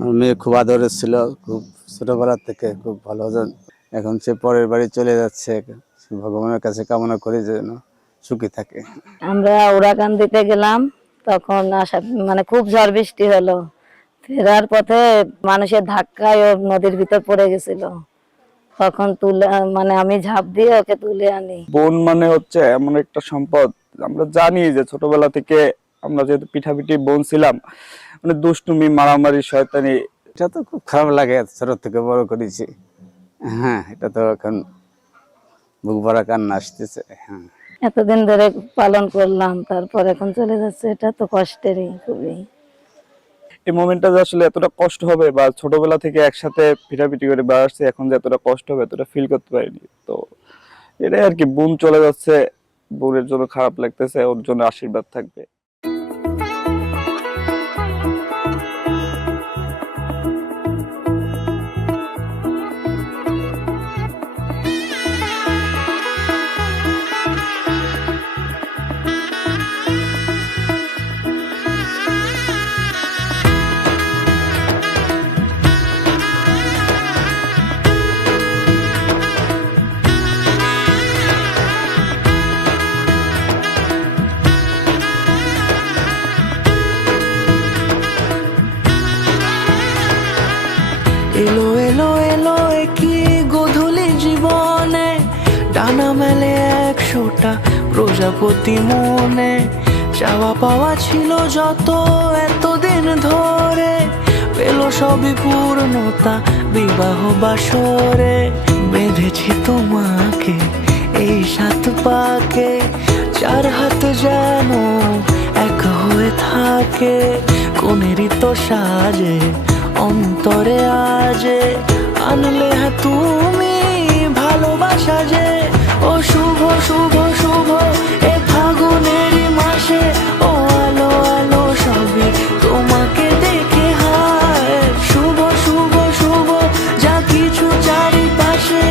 আমার মেয়ে খুব আদরের ছিল, খুব ছোটবেলা থেকে খুব ভালো। এখন সে পরের বাড়ি চলে যাচ্ছে, ভগবানের কাছে কামনা করি যেন সুখী থাকে। আমরা ওরাকান দিতে গেলাম, তখন মানে খুব ঝড় বৃষ্টি হলো। ফেরার পথে মানুষের ধাক্কায় ও নদীর ভিতর পড়ে গেছিল। তখন তুলে মানে আমি ঝাঁপ দিয়ে ওকে তুলে আনি। বোন মানে হচ্ছে এমন একটা সম্পদ, আমরা জানি যে ছোটবেলা থেকে আমরা যেহেতু পিঠাপিঠি বোন ছিলাম, মানে দুষ্টুমি, মারামারি, শয়তানি। এটা তো খুব খারাপ লাগে, ছোট থেকে বড় করেছি। হ্যাঁ, এটা তো এখন বুক ভরা কান্না আসতেছে। হ্যাঁ, এতদিন ধরে পালন করলাম, তারপর এখন চলে যাচ্ছে, এটা তো কষ্টেরই খুবই। এই মোমেন্টটা যে আসলে এতটা কষ্ট হবে, বা ছোটবেলা থেকে একসাথে পিঠাপিঠি করে বেড়ে আসছে, এখন যে এতটা কষ্ট হবে এতটা ফিল করতে পারিনি। তো এটাই আর কি, বোন চলে যাচ্ছে, বোনের জন্য খারাপ লাগতেছে, ওর জন্য আশীর্বাদ থাকবে। এলো এলো এলো কি গোধূলি জীবনে, ডানা মেলে 100টা প্রজাপতি মনে। চাওয়া পাওয়া ছিল যত এতদিন ধরে, পেল সবই পূর্ণতা বিবাহ বাসরে। বেঁধেছি তোমাকে এই 7 পাকে, 4 হাত যেন এক হয়ে থাকে। কোনেরই তো সাজে অন্তরে আজে, আনলে হ্যাঁ তুমি ভালোবাসা যে। ও শুভ শুভ শুভ এ ফাগুনেরই মাসে, ও আলো আলো সবই তোমাকে দেখে হায়। শুভ শুভ শুভ যা কিছু চারিপাশে,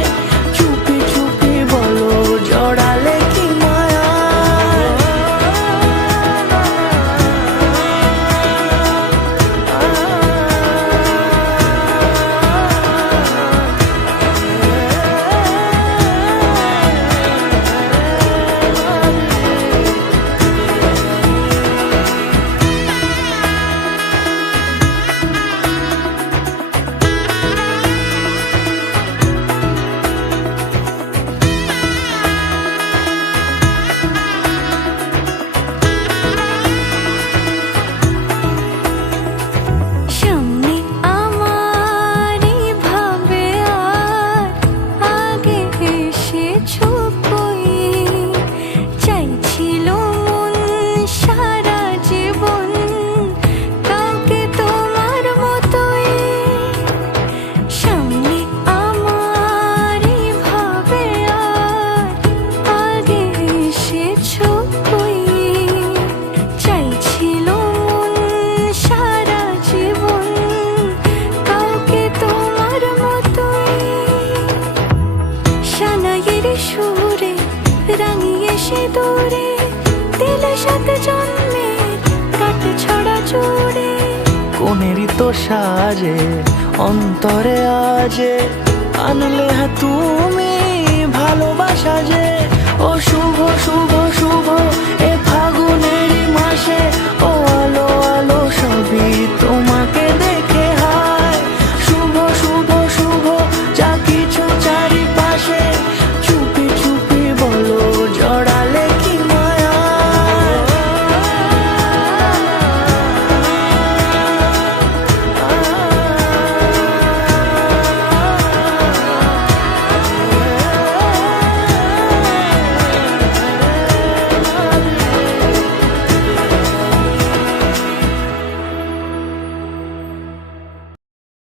চুপি চুপি বলো জড়ালে কি মায়া। কোনেরই তো সাজে অন্তরে আজে, আনলে হ্যাঁ তুমি ভালোবাসা যে। ও শুভ শুভ শুভ এ ফাগুনেরই মাসে,